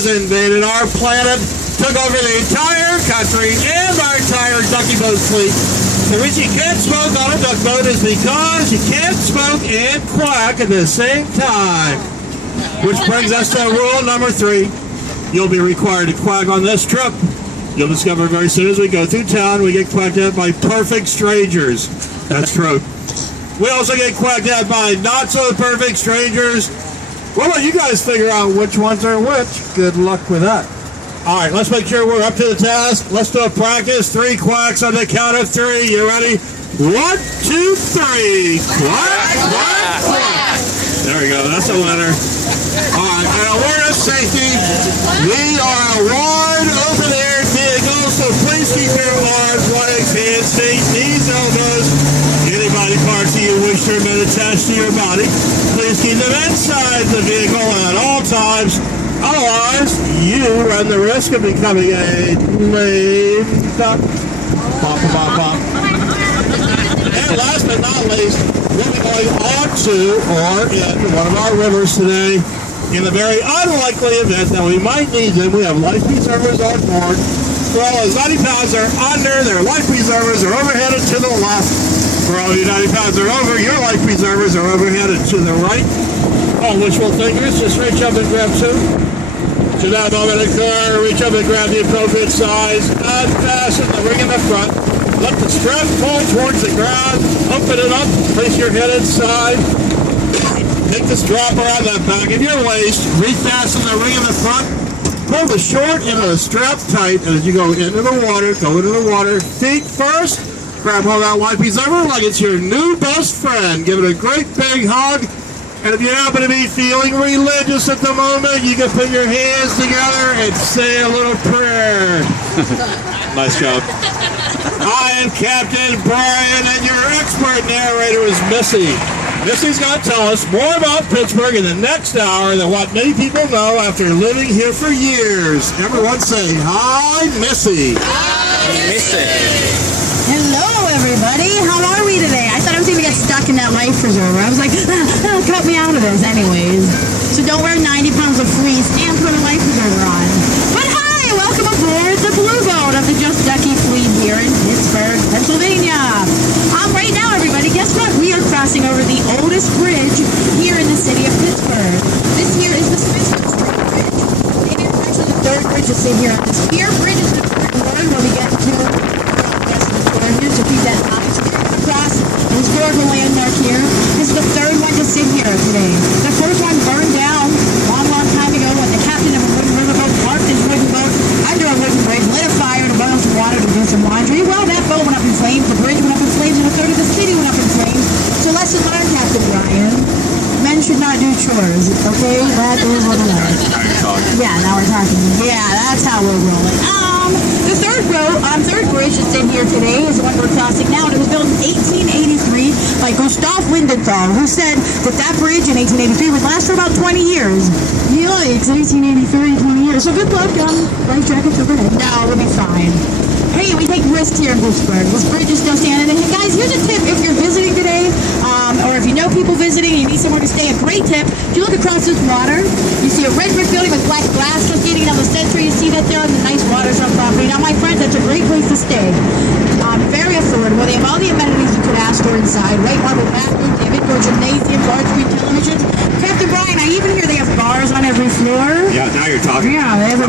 dinosaurs invaded our planet, took over the entire country and our entire Ducky boat fleet. The reason you can't smoke on a duck boat is because you can't smoke and quack at the same time. Which brings us to rule number 3. You'll be required to quack on this trip. You'll discover very soon as we go through town, we get quacked at by perfect strangers. That's true. We also get quacked at by not-so-perfect strangers. We'll let you guys figure out which ones are which. Good luck with that. All right, let's make sure we're up to the task. Let's do a practice. 3 quacks on the count of 3. You ready? 1, 2, 3. Quack, quack, quack. There we go. That's a winner. All right, and a word of safety. We are a wide, open-air vehicle, so please keep your arms, legs, hands, feet, knees, elbows, any body parts that you wish to remain attached to your body. Please keep them inside the vehicle at all times. Otherwise, you run the risk of becoming a lame duck. Bop, bop, bop. And last but not least, we'll be going on to or in one of our rivers today. In the very unlikely event that we might need them, we have life preservers on board. For all those 90 pounds are under, their life preservers are overheaded to the left. For all you 90 pounds are over, your life preservers are overheaded to the right. All wishful thinkers, just reach up and grab 2. Should that moment occur, reach up and grab the appropriate size, unfasten the ring in the front. Let the strap pull towards the ground, open it up, place your head inside. Take the strap around the back of your waist, refasten the ring in the front, pull the short end of the strap tight, and as you go into the water, feet first, grab hold of that life preserver like it's your new best friend. Give it a great big hug, and if you happen to be feeling religious at the moment, you can put your hands together and say a little prayer. Nice job. I am Captain Brian, and your expert narrator is Missy. Missy's going to tell us more about Pittsburgh in the next hour than what many people know after living here for years. Everyone say, hi, Missy. Hi, Missy. Hello, everybody. How are we today? I thought I was going to get stuck in that life preserver. I was like, cut me out of this anyways. So don't wear 90 pounds of fleece and put a life preserver on. But hi, welcome aboard the Blue Boat of the Just Ducky fleet here in Pittsburgh, Pennsylvania. Right now, everybody, guess what? We are crossing over the oldest bridge here in the city of Pittsburgh. This here is the Smith Street Bridge. Maybe it's actually the 3rd bridge to see here on this here. Bridge is an important word when we get to the rest of the tour here, so keep that in mind. So we're going to cross the historical landmark here. This is the 3rd one to sit here today. The first one burned down a long time ago when the captain of a wooden riverboat parked his wooden boat under a wooden bridge, lit a fire to burn some water to do some laundry. Well, that boat went up in flames, the bridge went up in flames, and a third of the city went up in flames. So lesson learned, Captain Brian. Men should not do chores, okay? That is what it is. Yeah, now we're talking. Yeah, that's how we're rolling. The third bridge that's in here today is the one we're crossing now, and it was built in 1883 by Gustav Lindenthal, who said that that bridge in 1883 would last for about 20 years. Yikes, 1883, 20 years. So good luck, life jackets overhead. No, we'll be fine. Hey, we take risks here in Pittsburgh. This bridge is still standing. And hey, guys, here's a tip if you're visiting today, or if you know people visiting and you need somewhere to stay, a great tip. If you look across this water, you see a red brick building with black glass just getting down the center. You see that there on the nice waterfront property. Now, my friends, that's a great place to stay. Very affordable. They have all the amenities you could ask for inside. White marble bathrooms, they have indoor gymnasiums, large screen televisions. Captain Brian, I even hear they have bars on every floor. Yeah, now you're talking. Yeah, they have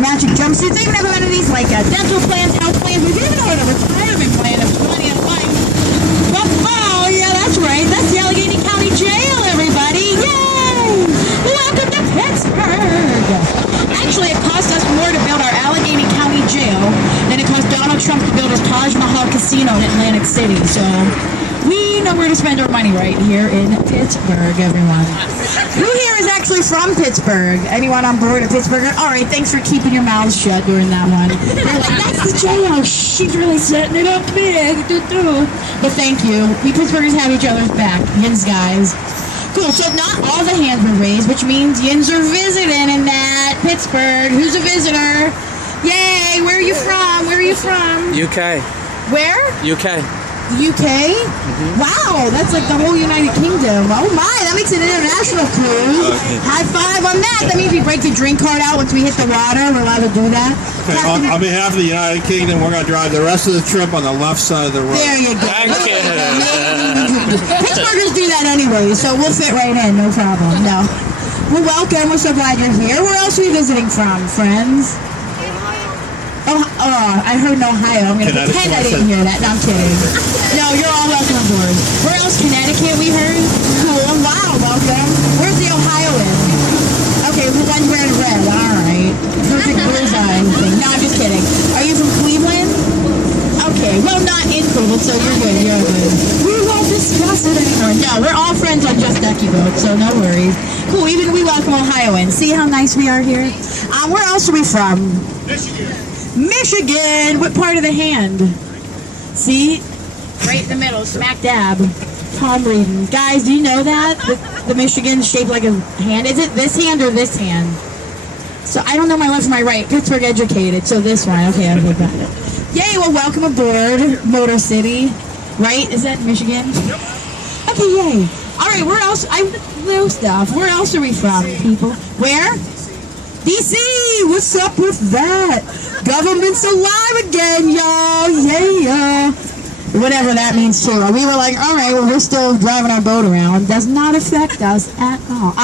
magic jumpsuits. They even have amenities like dental plans, health plans. We even have a retirement plan of 20 and life. Oh, yeah, that's right. That's the Allegheny County Jail, everybody. Yay! Welcome to Pittsburgh. Actually, it cost us more to build our Allegheny County Jail than it cost Donald Trump to build his Taj Mahal Casino in Atlantic City. So we know where to spend our money right here in Pittsburgh, everyone. Who here is actually from Pittsburgh? Anyone on board a Pittsburgher? All right, thanks for keeping your mouths shut during that one. They're like, that's the jail. She's really setting it up big. But thank you. We Pittsburghers have each other's back. Yins, guys. Cool, so not all the hands were raised, which means Yins are visiting in that Pittsburgh. Who's a visitor? Yay, where are you from? Where are you from? UK. Where? UK. UK? Wow, that's like the whole United Kingdom. Oh my, that makes it an international cruise. High five on that. That means we break the drink card out once we hit the water. We're allowed to do that. Okay, on behalf of the United Kingdom, we're going to drive the rest of the trip on the left side of the road. There you go. Thank you. Pittsburghers do that anyway, so we'll fit right in, no problem. No. Well, welcome. We're so glad you're here. Where else are we visiting from, friends? Oh, I heard in Ohio. I'm going to pretend I didn't hear that. No, I'm kidding. No, you're all welcome aboard. Where else? Connecticut, we heard? Cool. Wow, welcome. Where's the Ohioan? Okay, the one wearing red. All right. Perfect bullseye thing. No, I'm just kidding. Are you from Cleveland? Okay. Well, not in Cleveland, so you're good. You're good. We won't discuss it anymore. No, we're all friends on Just Ducky Boat, so no worries. Cool. Even we welcome Ohioans. See how nice we are here? Where else are we from? Michigan. What part of the hand? See? Right in the middle, smack dab. Palm reading. Guys, do you know that? The Michigan's shaped like a hand. Is it this hand or this hand? So I don't know my left from my right. Pittsburgh educated, so this one. Okay, got it. Yay, well, welcome aboard Motor City. Right? Is that Michigan? Yep. Okay, yay. All right, where else? I know stuff. Where else are we from, people? Where? DC! What's up with that? Government's alive again, y'all! Yeah! Whatever that means, too. We were like, all right, well, we're still driving our boat around. Does not affect us at all.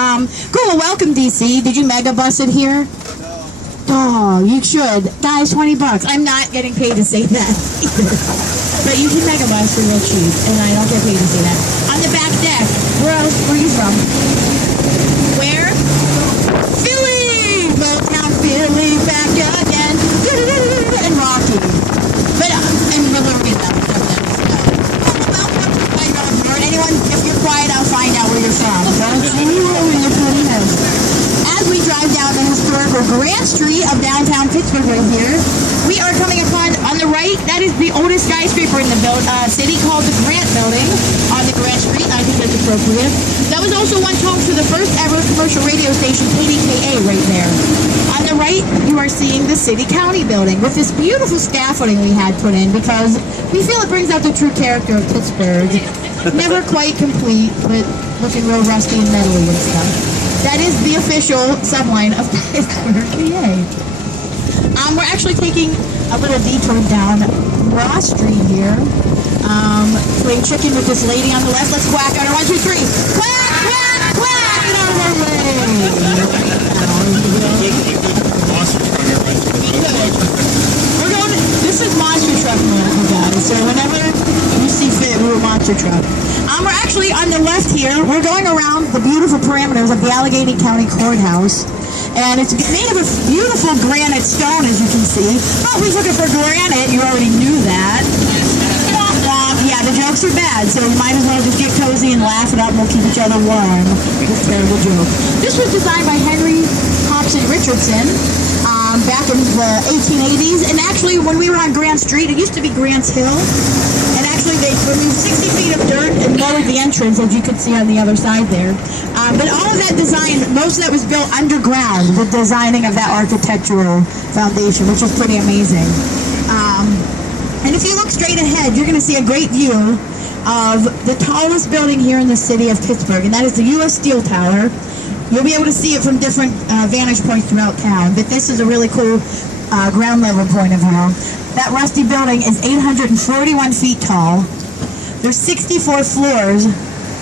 Cool, well, welcome, DC. Did you mega bus it here? Oh, you should. Guys, $20. I'm not getting paid to say that either. But you can mega bus for real cheap, and I don't get paid to say that. On the back deck, where else? Where are you from? Where? Philly! Motown Philly, back again. And Rocky. But, and Marina. Anyone, if you're quiet, I'll find out where you're from. Don't you worry, you're pretty nice. As we drive down the historical Grant Street of downtown Pittsburgh right here, we are coming upon, on the right, that is the oldest skyscraper in the city, called the Grant Building on the Grant Street. I think that's appropriate. That was also once home to the first ever commercial radio station, KDKA, right there. On the right, you are seeing the City County Building with this beautiful scaffolding we had put in because we feel it brings out the true character of Pittsburgh. Never quite complete, but looking real rusty and metally and stuff. That is the official subline of Pittsburgh, PA. We're actually taking a little detour down Ross Street here, playing chicken with this lady on the left. Let's quack on her. 1, 2, 3. Quack, quack, quack! Get out of our way! This is Monster Truck Miracle, guys. So whenever you see fit, we're a Monster Truck. We're actually on the left here. We're going around the beautiful parameters of the Allegheny County Courthouse. And it's made of a beautiful granite stone, as you can see. Oh, who's looking for granite? You already knew that. Yeah, the jokes are bad, so you might as well just get cozy and laugh it up and we'll keep each other warm. This terrible joke. This was designed by Henry Hobson Richardson. Back in the 1880s, and actually when we were on Grant Street, it used to be Grant's Hill, and actually they removed 60 feet of dirt and lowered the entrance, as you could see on the other side there. But all of that design, most of that was built underground, the designing of that architectural foundation, which is pretty amazing. And if you look straight ahead, you're going to see a great view of the tallest building here in the city of Pittsburgh, and that is the U.S. Steel Tower. You'll be able to see it from different vantage points throughout town, but this is a really cool ground level point of view. That rusty building is 841 feet tall. There's 64 floors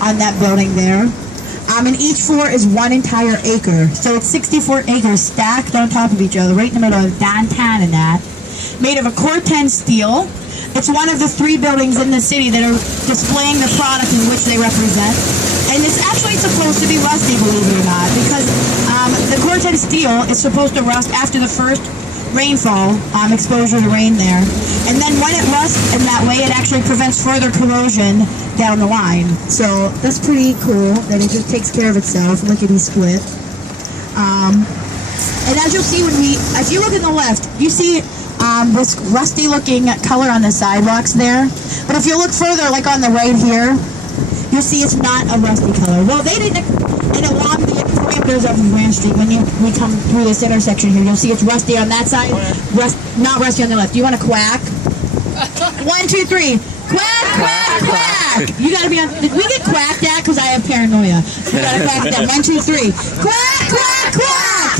on that building there, and each floor is one entire acre. So it's 64 acres stacked on top of each other, right in the middle of downtown and that. Made of a Core-10 steel. It's one of the 3 buildings in the city that are displaying the product in which they represent. And it's actually supposed to be rusty, believe it or not, because the Core-10 steel is supposed to rust after the first rainfall, exposure to rain there. And then when it rusts in that way, it actually prevents further corrosion down the line. So that's pretty cool that it just takes care of itself, lickety split. And as you'll see if you look at the left, you see this rusty looking color on the sidewalks there. But if you look further, like on the right here, you'll see it's not a rusty color. Well, they didn't, and along the parameters of Grant Street, when we come through this intersection here, you'll see it's rusty on that side, not rusty on the left. Do you want to quack? 1, 2, 3. Quack, quack, quack. You gotta be on. Did we get quacked at? Because I have paranoia. So we gotta quack that. 1, 2, 3. Quack, quack, quack.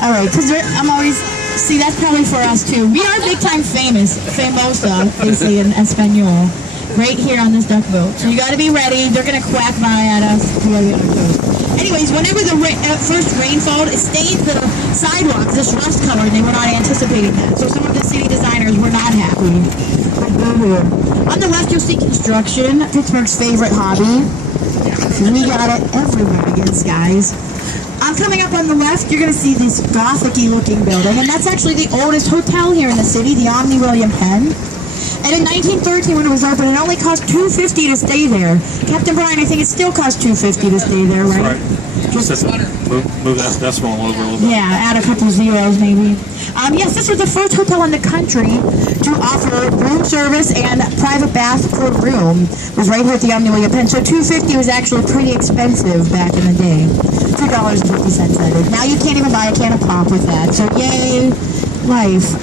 All right, because I'm always. See, that's probably for us too. We are big time famosa, they say in Espanol, right here on this duck boat. So you gotta be ready. They're gonna quack by at us. We gotta be on our toes. Anyways, whenever the first rainfall, it stained the sidewalks this rust color, and they were not anticipating that. So some of the city designers were not happy. On the left, you'll see construction, Pittsburgh's favorite hobby. We got it everywhere, guys. Coming up on the left, you're going to see this Gothic-y looking building, and that's actually the oldest hotel here in the city, the Omni William Penn. And in 1913, when it was open, it only cost $2.50 to stay there. Captain Brian, I think it still costs $2.50 to stay there, right? Just move that decimal over a little bit. Yeah, add a couple zeros maybe. Yes, this was the first hotel in the country to offer room service and private bath per room. It was right here at the Omni William Penn. So $2.50 was actually pretty expensive back in the day. $2.50 that is. Now you can't even buy a can of pop with that. So yay, life.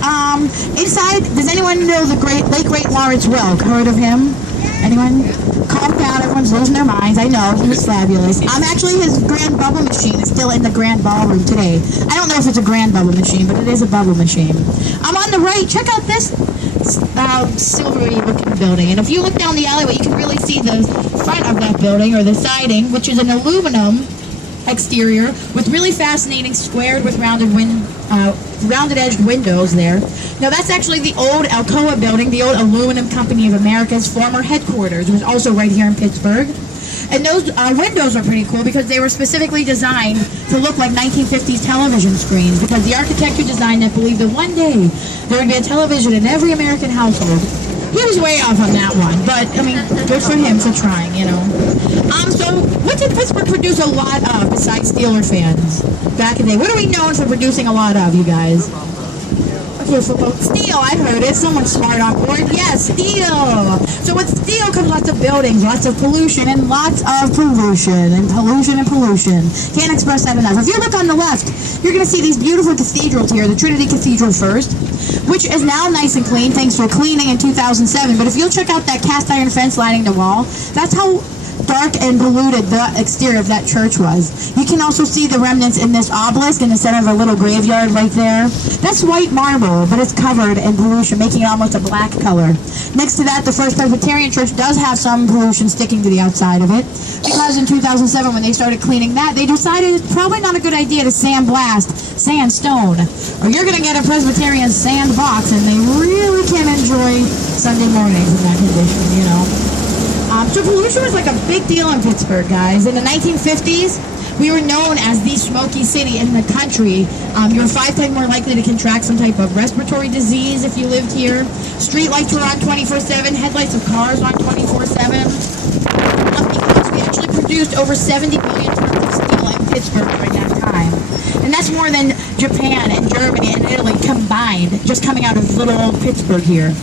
Inside, does anyone know the late great Lawrence Welk? Heard of him? Anyone? Calm down, everyone's losing their minds. I know, he was fabulous. Actually, his grand bubble machine is still in the grand ballroom today. I don't know if it's a grand bubble machine, but it is a bubble machine. On the right, check out this silvery looking building. And if you look down the alleyway, you can really see the front of that building, or the siding, which is an aluminum exterior with really fascinating squared with rounded-edged windows there. Now that's actually the old Alcoa building, the old Aluminum Company of America's former headquarters. It was also right here in Pittsburgh. And those windows are pretty cool because they were specifically designed to look like 1950s television screens, because the architecture designed that believed that one day there would be a television in every American household. He was way off on that one, but, I mean, good for him for trying, you know. So, what did Pittsburgh produce a lot of besides Steeler fans back in the day? What are we known for producing a lot of, you guys? Okay, steel, I heard it. Someone's smart on board. Yes, steel. So with steel comes lots of buildings, lots of pollution, and lots of pollution, and pollution, and pollution. Can't express that enough. If you look on the left, you're going to see these beautiful cathedrals here. The Trinity Cathedral first, which is now nice and clean thanks to a cleaning in 2007. But if you'll check out that cast iron fence lining the wall, that's how dark and polluted the exterior of that church was. You can also see the remnants in this obelisk in the center of a little graveyard right there. That's white marble, but it's covered in pollution, making it almost a black color. Next to that, the First Presbyterian Church does have some pollution sticking to the outside of it, because in 2007, when they started cleaning that, they decided it's probably not a good idea to sandblast sandstone, or you're going to get a Presbyterian sand box, and they really can't enjoy Sunday mornings in that condition, you know. So pollution was like a big deal in Pittsburgh, guys. In the 1950s, we were known as the smoky city in the country. You were 5 times more likely to contract some type of respiratory disease if you lived here. Street lights were on 24/7, headlights of cars on 24/7. Because we actually produced over 70 million tons of steel in Pittsburgh during that time. And that's more than Japan and Germany and Italy combined, just coming out of little old Pittsburgh here.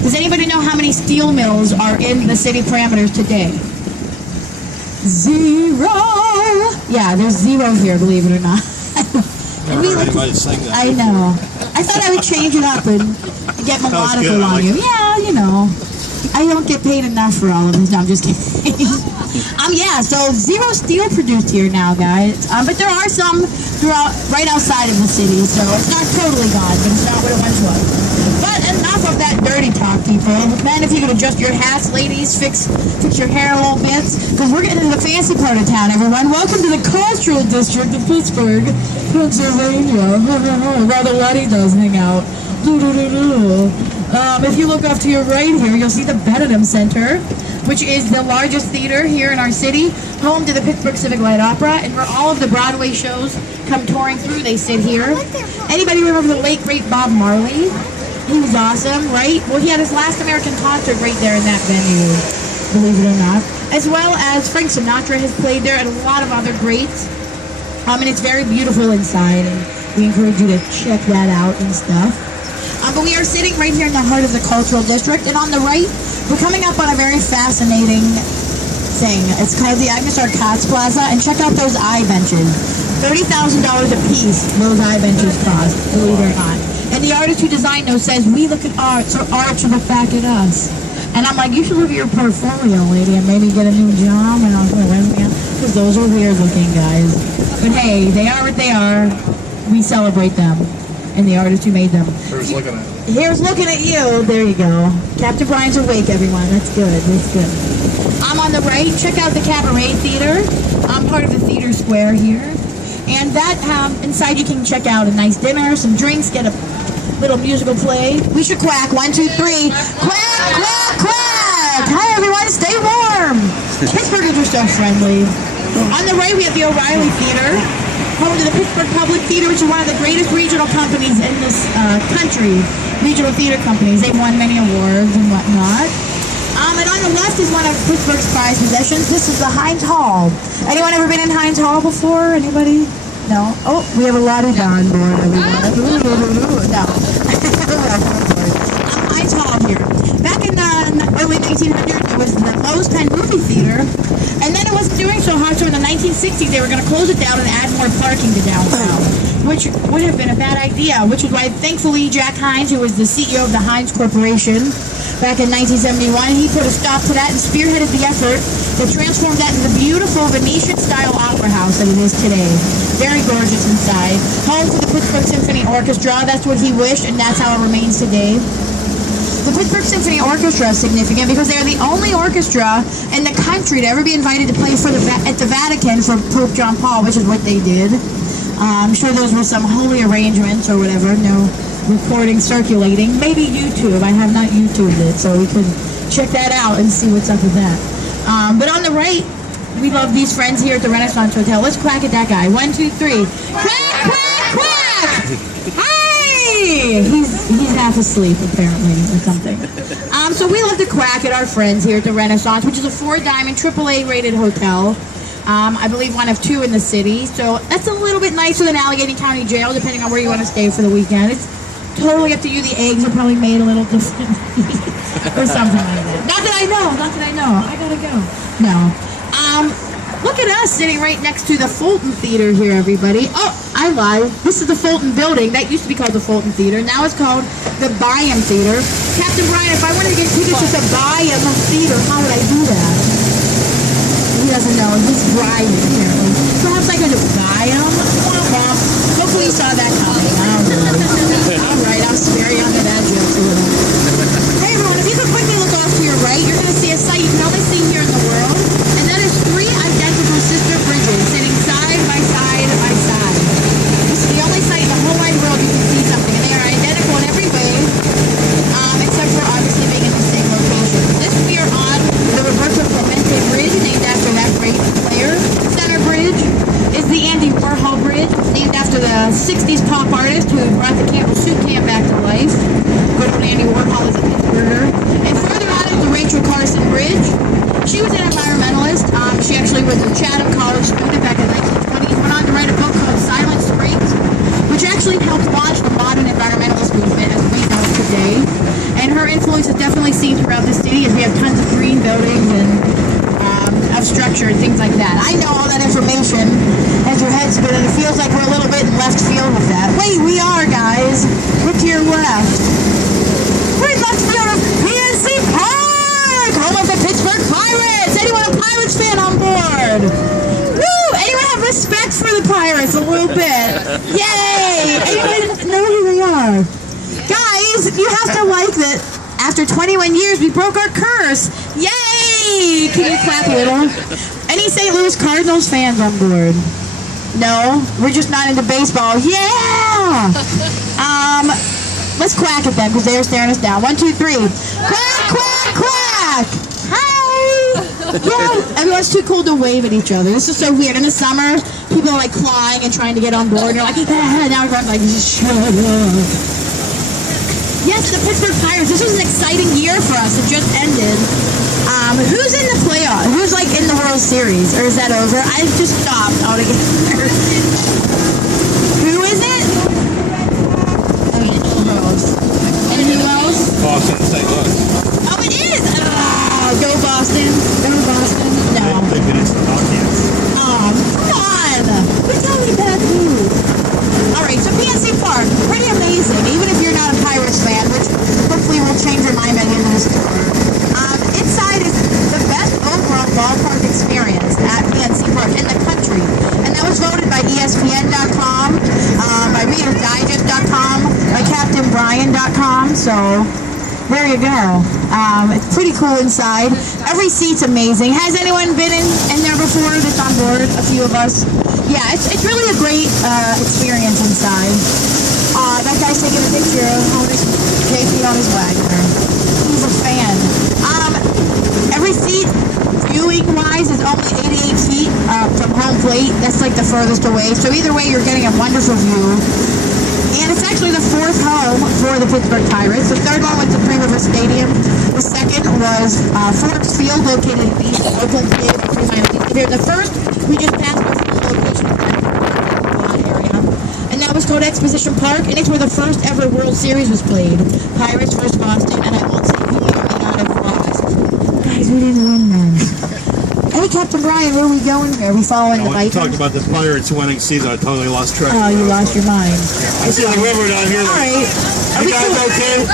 Does anybody know how many steel mills are in the city parameters today? 0! Yeah, there's 0 here, believe it or not. Never heard anybody sing that. I know. I thought I would change it up and get melodical on you. Yeah, you know. I don't get paid enough for all of this. No, I'm just kidding. Yeah, so 0 steel produced here now, guys. But there are some right outside of the city, so it's not totally gone, but it's not what it once was. But enough of that dirty talk, people. Men, if you could adjust your hats, ladies, fix your hair a little bit, because we're getting to the fancy part of town, everyone. Welcome to the cultural district of Pittsburgh, Pennsylvania, where the Letty does hang out. If you look off to your right here, you'll see the Benedum Center, which is the largest theater here in our city, home to the Pittsburgh Civic Light Opera, and where all of the Broadway shows come touring through, they sit here. Anybody remember the late, great Bob Marley? He was awesome, right? Well, he had his last American concert right there in that venue, believe it or not. As well as Frank Sinatra has played there, and a lot of other greats. And it's very beautiful inside, and we encourage you to check that out and stuff. But we are sitting right here in the heart of the cultural district, and on the right, we're coming up on a very fascinating thing. It's called the Agnes Arcats Plaza, and check out those eye benches. $30,000 a piece, those eye benches cost, believe it or not. And the artist who designed those says, we look at art, so art should look back at us. And I'm like, you should look at your portfolio, lady, and maybe get a new job and I'll put resume, because those are weird looking, guys. But hey, they are what they are. We celebrate them and the artist who made them. Here's looking at it. Here's looking at you. There you go. Captain Brian's awake, everyone. That's good. That's good. I'm on the right. Check out the Cabaret Theater. I'm part of the theater square here. And that, inside you can check out a nice dinner, some drinks, get a little musical play. We should quack. 1, 2, 3. Quack, quack, quack. Hi, everyone. Stay warm. Pittsburghers are so friendly. On the right, we have the O'Reilly Theater, home to the Pittsburgh Public Theater, which is one of the greatest regional companies in this country. Regional theater companies. They've won many awards and whatnot. And on the left is one of Pittsburgh's prized possessions. This is the Heinz Hall. Anyone ever been in Heinz Hall before? Anybody? No? Oh, we have a lot of on board, everyone. No. Heinz Hall here. Back in the early 1900s, it was the most kind movie theater. And then it wasn't doing so hot, so in the 1960s, they were going to close it down and add more parking to downtown, which would have been a bad idea, which is why, thankfully, Jack Heinz, who was the CEO of the Heinz Corporation back in 1971, he put a stop to that and spearheaded the effort to transform that into the beautiful Venetian-style opera house that it is today. Very gorgeous inside. Home to the Pittsburgh Symphony Orchestra. That's what he wished, and that's how it remains today. The Pittsburgh Symphony Orchestra is significant because they are the only orchestra in the country to ever be invited to play at the Vatican for Pope John Paul, which is what they did. I'm sure those were some holy arrangements or whatever. No recording circulating. Maybe YouTube. I have not YouTubed it, so we could check that out and see what's up with that. But on the right, we love these friends here at the Renaissance Hotel. Let's quack at that guy. 1, 2, 3. Quack, quack, quack! Hi! He's half asleep, apparently, or something. So we love to quack at our friends here at the Renaissance, which is a 4-diamond, AAA rated hotel. I believe one of 2 in the city. So that's a little bit nicer than Allegheny County Jail, depending on where you want to stay for the weekend. It's totally up to you. The eggs are probably made a little different or something like that. Not that I know. I gotta go. No. Look at us sitting right next to the Fulton Theater here, everybody. Oh, I lied. This is the Fulton Building. That used to be called the Fulton Theater. Now it's called the Byam Theater. Captain Brian, if I wanted to get tickets to the Byam Theater, how would I do that? He doesn't know. He's driving, apparently. Perhaps I could buy him. Hopefully you saw that coming. All right, I'll spare you onto that joke a little. Hey, everyone, if you could quickly look off to your right, you're going to see a sight you can only see here in the world, and that is 3 identical sister bridges sitting side by side by side. This is the only sight in the whole wide world you can see something, and they are identical in every way, except for obviously being in the same location. This we are on the Roberto Clemente Bridge, named after that great player. Center Bridge is the Andy Warhol Bridge, named after the 60s pop artist who brought the Campbell Soup can back to life. Good old Andy Warhol is a Pittsburgher. And further on is the Rachel Carson Bridge. She was an environmentalist. She actually was a Chatham College student back in the 1920s. Went on to write a book called Silent Springs, which actually helped launch the modern environmentalist movement as we know it today. And her influence is definitely seen throughout the city as we have tons of green buildings and of structure and things like that. I know all that information as your head's spinning. It feels like we're a little bit in left field with that. Wait, we are, guys. Look to your left. We're in left field of PNC Park, home of the Pittsburgh Pirates. Anyone a Pirates fan on board? Woo! Anyone have respect for the Pirates a little bit? Yay! Anyone know who they are? Guys, you have to like that. After 21 years, we broke our curse. Yay! Can you clap a little? Any St. Louis Cardinals fans on board? No? We're just not into baseball. Yeah! Let's quack at them because they're staring us down. 1, 2, 3. Quack, quack, quack! Hi! Yeah, everyone's too cool to wave at each other. This is so weird. In the summer, people are like clawing and trying to get on board. And you're like, ah, now everyone's like, shut up. Yes, the Pittsburgh Pirates. This was an exciting year for us. It just ended. Who's in the playoff? Who's like in the World Series? Or is that over? I just stopped altogether. Who is it? Anything else? Boston, St. Louis. Oh, it is! Go Boston. Go Boston. No. Come on! We tell me that too. Alright, so PNC Park, pretty amazing. Even if you're So there you go. It's pretty cool inside. Every seat's amazing. Has anyone been in there before that's on board? A few of us. Yeah, it's really a great experience inside. That guy's taking a picture on his JP on his Wagner. He's a fan. Every seat, viewing-wise, is only 88 feet from home plate. That's like the furthest away. So either way, you're getting a wonderful view. And it's actually the fourth home for the Pittsburgh Pirates. The third one was the Free River Stadium. The second was Forbes Field, located in the Oakland Stadium, 3 miles east of here. The first, we just passed the location area. And that was called Exposition Park, and it's where the first ever World Series was played. Pirates versus Boston, and I won't say who may or may not have lost. Guys, we didn't win then. Hey, Captain Brian, where are we going here? Are we following the Vikings? Talking about the Pirates winning season, I totally lost track. Oh, you lost your mind. I see the river down here. All right. You guys okay?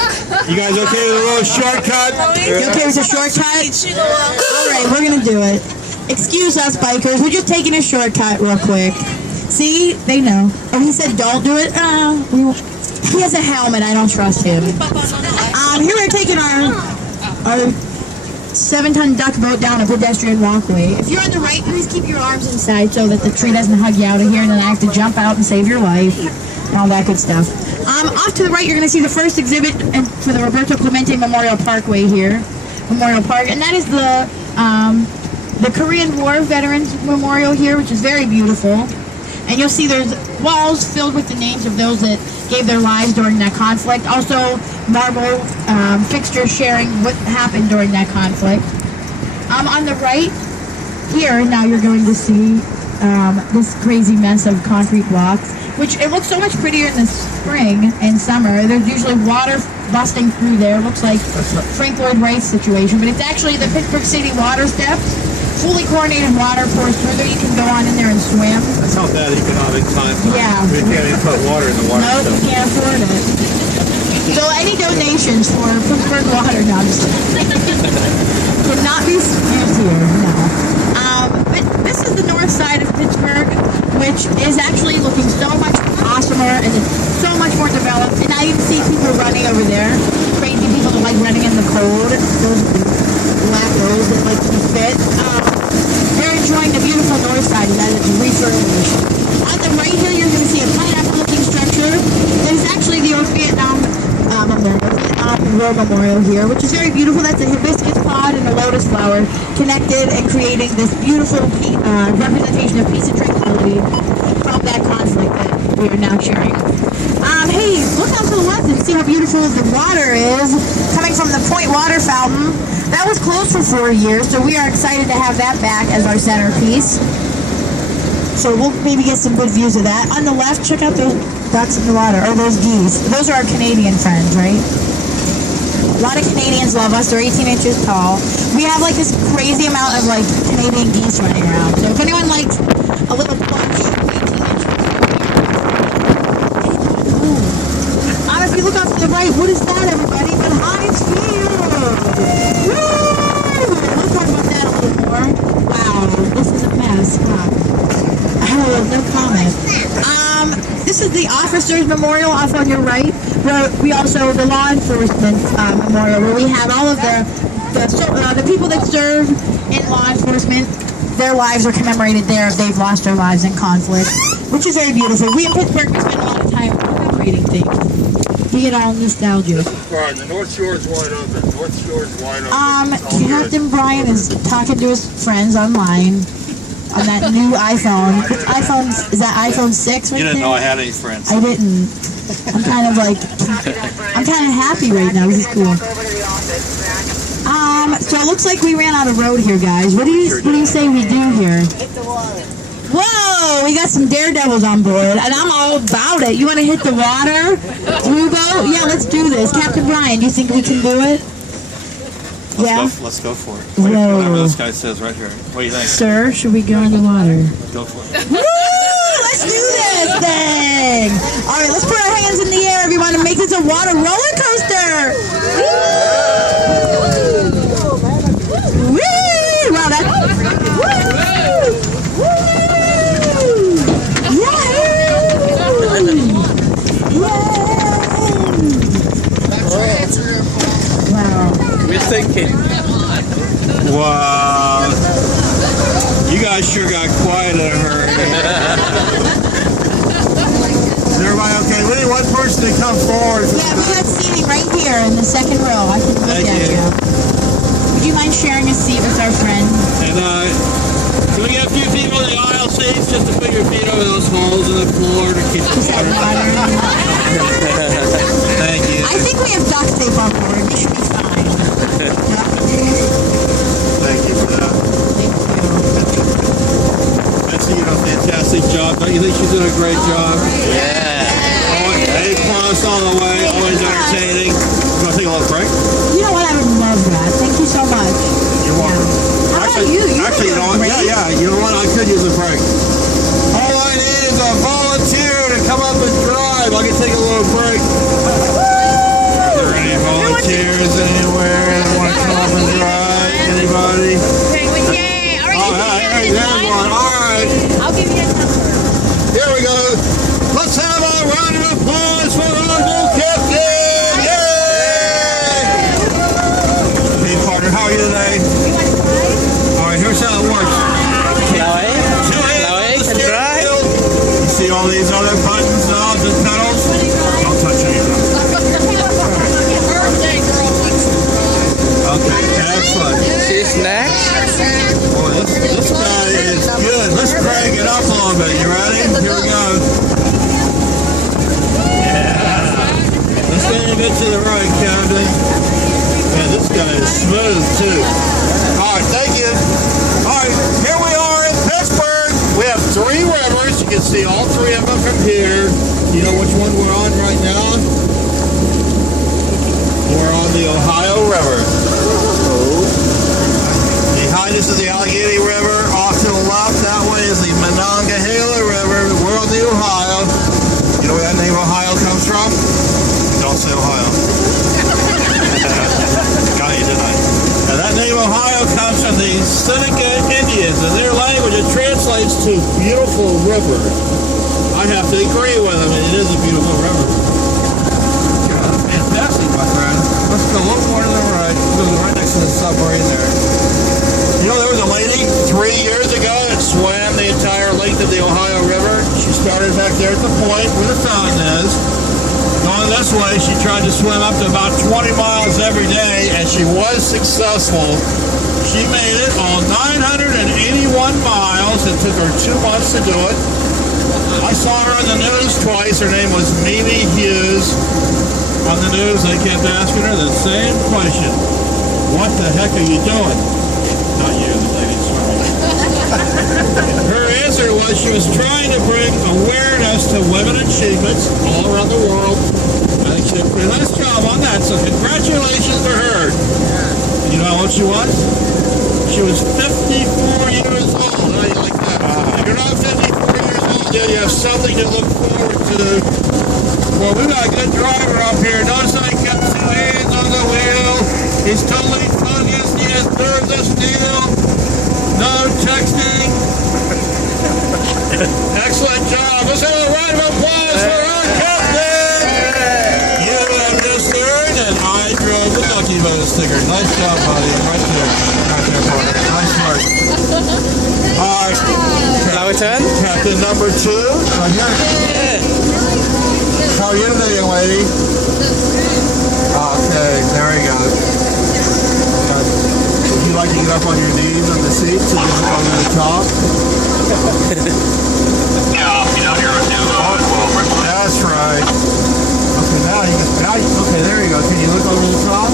You guys okay with a little shortcut? You okay with a shortcut? All right, we're going to do it. Excuse us, bikers. We're just taking a shortcut real quick. See? They know. Oh, he said don't do it? He has a helmet. I don't trust him. Here we're taking our 7-ton duck boat down a pedestrian walkway. If you're on the right, please keep your arms inside so that the tree doesn't hug you out of here and then I have to jump out and save your life and all that good stuff. Off to the right, you're going to see the first exhibit for the Roberto Clemente Memorial Parkway here, Memorial Park, and that is the Korean War Veterans Memorial here, which is very beautiful. And you'll see there's walls filled with the names of those that gave their lives during that conflict. Also, marble fixtures sharing what happened during that conflict. On the right here, now you're going to see this crazy mess of concrete blocks, which it looks so much prettier in the spring and summer. There's usually water busting through there. It looks like Frank Lloyd Wright's situation, but it's actually the Pittsburgh City water steps. Fully chlorinated water pours through there. You can go on in there and swim. That's not bad economic time. Yeah. We can't even put water in the water. Nope, you can't afford it. So any donations for Pittsburgh water, no, I'm just cannot be used here, no. But this is the north side of Pittsburgh, which is actually looking so much awesomer and it's so much more developed. And now you can see people running over there. Crazy people that like running in the cold. Those wackos that like to be fit. They're enjoying the beautiful north side that is refurbished. On the right here, you're going to see a pineapple-looking structure. It is actually the old Vietnam War Memorial here, which is very beautiful. That's a hibiscus pod and a lotus flower connected and creating this beautiful representation of peace and tranquility from that conflict that we are now sharing. Hey, look out to the left and see how beautiful the water is coming from the Point Water Fountain. That was closed for 4 years, so we are excited to have that back as our centerpiece. So we'll maybe get some good views of that. On the left, check out those ducks in the water, or those geese. Those are our Canadian friends, right? A lot of Canadians love us. They're 18 inches tall. We have like this crazy amount of like Canadian geese running around. So if anyone likes a little plush 18-inch, if you look off to the right, what is that, everybody? But Heinz Field. Woo! We'll talk about that a little more. Wow, this is a mess. Oh, no comment. This is the Officers Memorial off on your right, where we also, the Law Enforcement Memorial, where we have all of the people that serve in law enforcement. Their lives are commemorated there if they've lost their lives in conflict, which is very beautiful. We in Pittsburgh, we spend a lot of time commemorating things. We get all nostalgia. Brian, the North Shore is wide open. North Shore is wide open. Captain Brian is talking to his friends online on that new iPhone. Which iPhone is that? iPhone 6? Right You didn't there? know I had any friends. I didn't. I'm kind of happy right now. This is cool. So it looks like we ran out of road here, guys. What do you say we do here? Whoa, we got some daredevils on board, and I'm all about it. You want to hit the water? Through-boat? Yeah, let's do this. Captain Brian, do you think we can do it? Yeah? Let's go for it. Whoa. Whatever this guy says right here. What do you think? Sir, should we go in the water? Go for it. Woo! Let's do this thing! All right, let's put our hands in the air, everyone, and make this a water roller coaster! Woo! Woo! Wow, that's... Yay! we're thinking. Wow. You guys sure got quiet in a hurry. Is everybody okay? We need one person to come forward. Yeah, we got seating right here in the second row. I can look Thank at you. you. Would you mind sharing a seat with our friend? And can we get a few people in the aisle seats just to put your feet over those holes in the floor to keep the water? Thank you. I think we have duct tape on board. We should be fine. Thank you for that. Betsy, you do a fantastic job. Don't you think she's doing a great job? Yeah. A plus all the way, always entertaining. You want to take a little break? You know what? I would love that. Thank you so much. You're welcome. How about you? Actually, you know what? Yeah. You know what? I could use a break. All I need is a volunteer to come up and drive. I can take a little break. Are there any volunteers anywhere that want to come up and drive? Anybody? Yay! All right, There's one. All right. I'll give you a number. Here we go. Let's have a round of applause for our new captain. Yay! Hey, partner, how are you today? All right, here's how it works. Two hands on the steering wheel. You see all these other buttons, knobs, and pedals? Don't touch anything. Okay, excellent. She's next. Boy, this guy is good. Let's crank it up a little bit. You ready? Here we go. Yeah. Let's get a little bit to the right, Captain. Man, this guy is smooth, too. All right, thank you. All right, here we are in Pittsburgh. We have 3 rivers. You can see all 3 of them from here. You know which one we're on right now? We're on the Ohio River. Behind us is the Allegheny River. Off to the left, that way is the Monongahela River. We're on the Ohio. You know where that name Ohio comes from? Don't say Ohio. Got you tonight. Now that name Ohio comes from the Seneca Indians. In their language, it translates to beautiful river. I have to agree with them. It is a beautiful river. Fantastic, my friend. Let's go a little more to the right. We'll go right next to the submarine there. You know, there was a lady 3 years ago that swam the entire length of the Ohio River. She started back there at the point where the fountain is. Going this way, she tried to swim up to about 20 miles every day, and she was successful. She made it all 981 miles. It took her 2 months to do it. I saw her on the news twice. Her name was Mimi Hughes. On the news, they kept asking her the same question. What the heck are you doing? Not you, the lady swimming. Her answer was she was trying to bring awareness to women achievements all around the world. I think she did a pretty nice job on that, so congratulations to her. You know how old she was? She was 54 years old. How do you like that? If you're not 54 years old yet, you have something to look forward to. Well, we got a good driver up here. Notice I kept 2 hands on the wheel. He's totally focused. He has nerves of steel. No texting. Excellent job. Let's have a round of applause for our captain. You have just earned an I drove the Ducky boat sticker. Nice job, buddy. Right there. Right there, partner. Nice work. All right. Now we turn. Captain number 2. Right here. How are you today, young lady? Okay, there you go. Would you like to get up on your knees on the seat so you can look over the top? Yeah, I'll be down here with you. That's right. Okay, okay, there you go. Can you look over the top?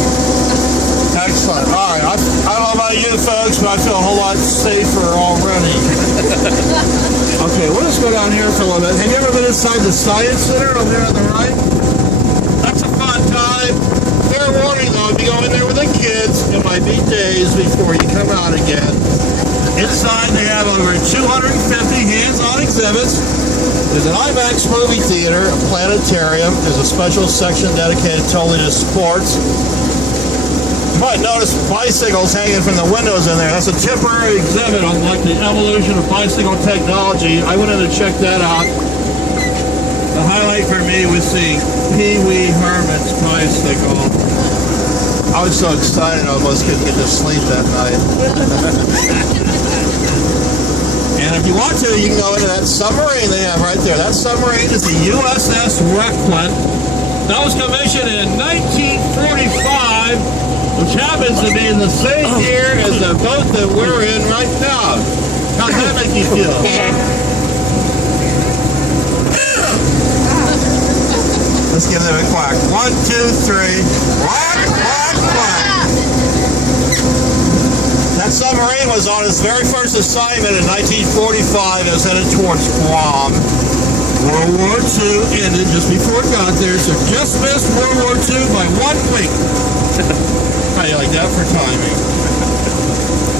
Excellent. All right. I don't know about you folks, but I feel a whole lot safer already. Okay, we'll just go down here for a little bit. Have you ever been inside the Science Center over there on the right? That's a fun time. Fair warning though, if you go in there with the kids, it might be days before you come out again. Inside they have over 250 hands-on exhibits. There's an IMAX movie theater, a planetarium. There's a special section dedicated totally to sports. You might notice bicycles hanging from the windows in there. That's a temporary exhibit on like the evolution of bicycle technology. I went in to check that out. The highlight for me was seeing Pee Wee Herman's bicycle. I was so excited I almost couldn't get to sleep that night. And if you want to, you can go into that submarine they have right there. That submarine is the USS Requin. That was commissioned in 1945, which happens to be in the same year as the boat that we're in right now. How does that make you feel? Let's give them a quack. 1, 2, 3. Quack, quack, quack. That submarine was on its very first assignment in 1945. It was headed towards Guam. World War II ended just before it got there, so just missed World War II by 1 week. How do you like that for timing?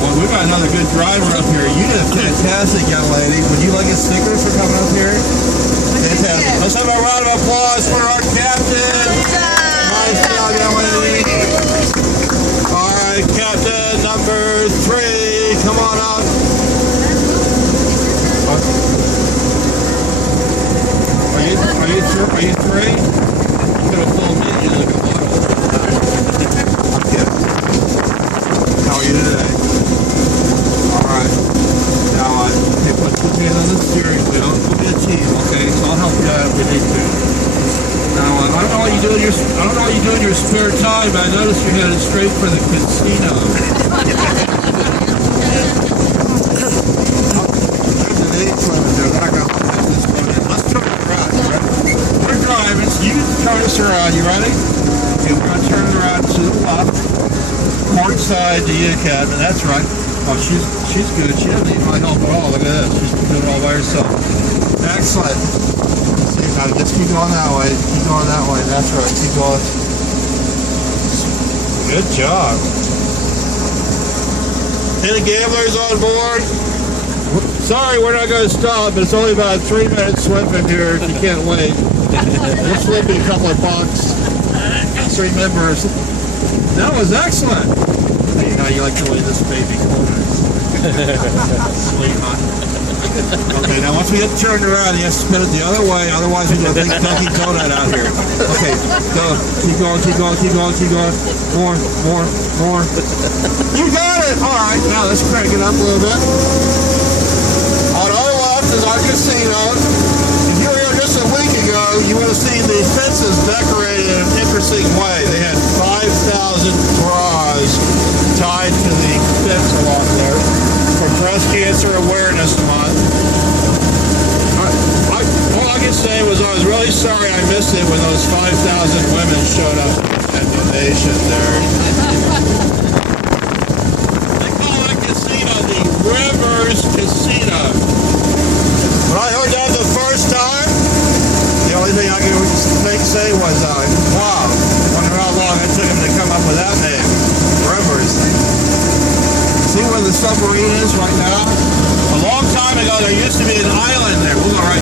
Well, we got another good driver up here. You did a fantastic, young lady. Would you like a sticker for coming up here? Fantastic. Let's have a round of applause for our captain. Nice job, young lady. All right, captain number 3. Come on up. Are you 3? You could have told me you look a bottle. I'm kidding. How are you today? Alright. Now, okay, put your hand on the steering wheel. We'll be a team, okay? So I'll help you out if we need to. Now, I don't know what you do in your spare time, but I noticed you're headed straight for the casino. There's an age limit there. They're not going to let this go in. Let's turn it around. You ready? We're driving, so you turn us around. You ready? Okay, we're going to turn it around to the left. Port side to you, Captain. That's right. Oh, she's good. She doesn't need my help at all. Look at this. She's doing it all by herself. Excellent. See, now just keep going that way. Keep going that way. That's right. Keep going. Good job. Any gamblers on board? Sorry, we're not going to stop, but it's only about 3 minutes swim from here if you can't wait. We're slipping a couple of bucks. Just remember, that was excellent. Hey, how you like the way this baby corners? Sweetheart. Okay, now once we get turned around, you have to spin it the other way, otherwise we're going to make Ducky donut out here. Okay, go. Keep going, keep going, keep going, keep going. More, more, more. You got it! Alright, now let's crank it up a little bit. On our left is our casino. If you were here just a week ago, you would have seen the fences decorated in an interesting way. They had 5,000 bras tied to the fence along there for Breast Cancer Awareness Month. All I can say was I was really sorry I missed it when those 5,000 women showed up at the donation there. They call that casino the Rivers Casino. When I heard that the first time, the only thing I could say was, wow, I wonder how long it took him to come up with that name, Rivers. See where the submarine is right now? A long time ago, there used to be an island there. We'll go right